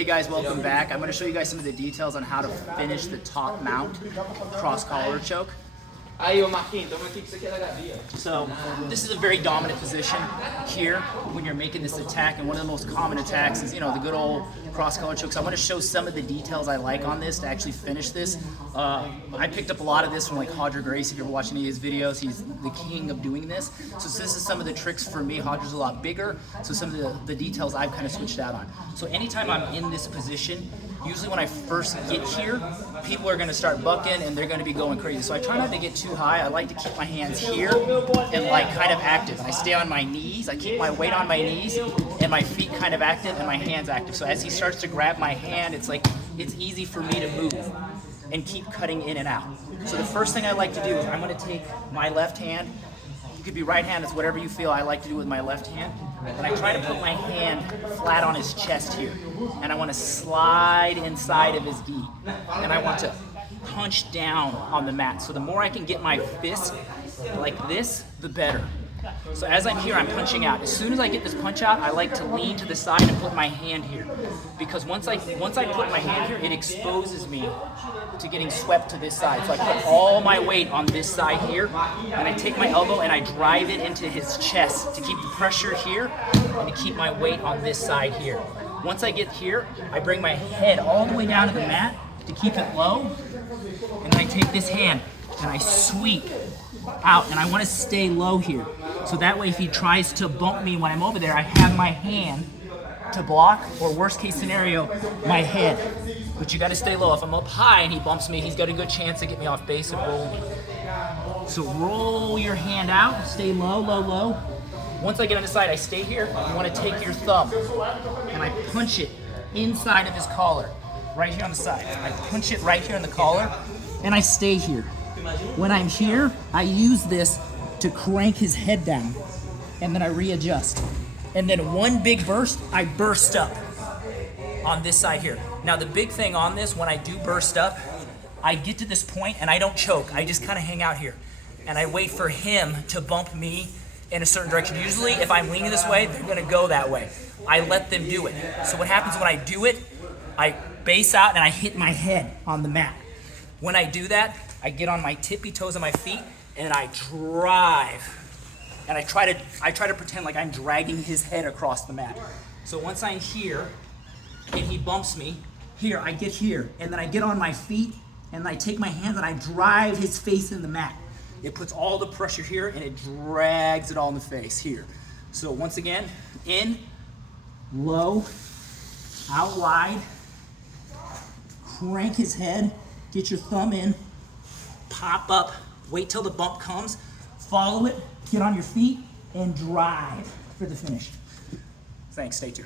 Hey guys, welcome back. I'm going to show you guys some of the details on how to finish the top mount cross collar choke. Aí, ô Marquinhos, toma aqui que isso aqui é da Gabi, ó. So, this is a very dominant position here when you're making this attack, and one of the most common attacks is, the good old cross collar choke. So I'm going to show some of the details I like on this to actually finish this. I picked up a lot of this from like Hodger Grace. If you're watching any of his videos, he's the king of doing this. So this is some of the tricks for me. Hodger's a lot bigger, so some of the details I've kind of switched out on. So anytime I'm in this position, usually when I first get here, people are going to start bucking and they're going to be going crazy. So I try not to get too high. I like to keep my hands here and like kind of active. I stay on my knees. I keep my weight on my knees and my feet kind of active and my hands active. So as he starts to grab my hand, it's easy for me to move and keep cutting in and out. So the first thing I like to do is I'm going to take my left hand. You could be right hand, it's whatever you feel I like to do with my left hand. And I try to put my hand flat on his chest here. And I want to slide inside of his gi. And I want to punch down on the mat. So the more I can get my fist like this, the better. So as I'm here, I'm punching out. As soon as I get this punch out, I like to lean to the side and put my hand here. Because once I put my hand here, it exposes me to getting swept to this side. So I put all my weight on this side here, and I take my elbow and I drive it into his chest to keep the pressure here and to keep my weight on this side here. Once I get here, I bring my head all the way down to the mat to keep it low, and then I take this hand and I sweep out, and I want to stay low here. So that way if he tries to bump me when I'm over there, I have my hand to block, or worst case scenario, my head. But you got to stay low. If I'm up high and he bumps me, he's got a good chance to get me off base and roll me. So roll your hand out, stay low, low, low. Once I get on the side, I stay here. You want to take your thumb and I punch it inside of his collar, right here on the side. I punch it right here in the collar and I stay here. When I'm here, I use this to crank his head down, and then I readjust. And then one big burst, I burst up on this side here. Now the big thing on this, when I do burst up, I get to this point and I don't choke. I just kind of hang out here. And I wait for him to bump me in a certain direction. Usually if I'm leaning this way, they're gonna go that way. I let them do it. So what happens when I do it, I base out and I hit my head on the mat. When I do that, I get on my tippy toes on my feet and I drive. And I try to pretend like I'm dragging his head across the mat. So once I'm here and he bumps me, here, I get here. And then I get on my feet and I take my hands and I drive his face in the mat. It puts all the pressure here and it drags it all in the face here. So once again, in, low, out wide, crank his head, get your thumb in, pop up, wait till the bump comes, follow it, get on your feet, and drive for the finish. Thanks, stay tuned.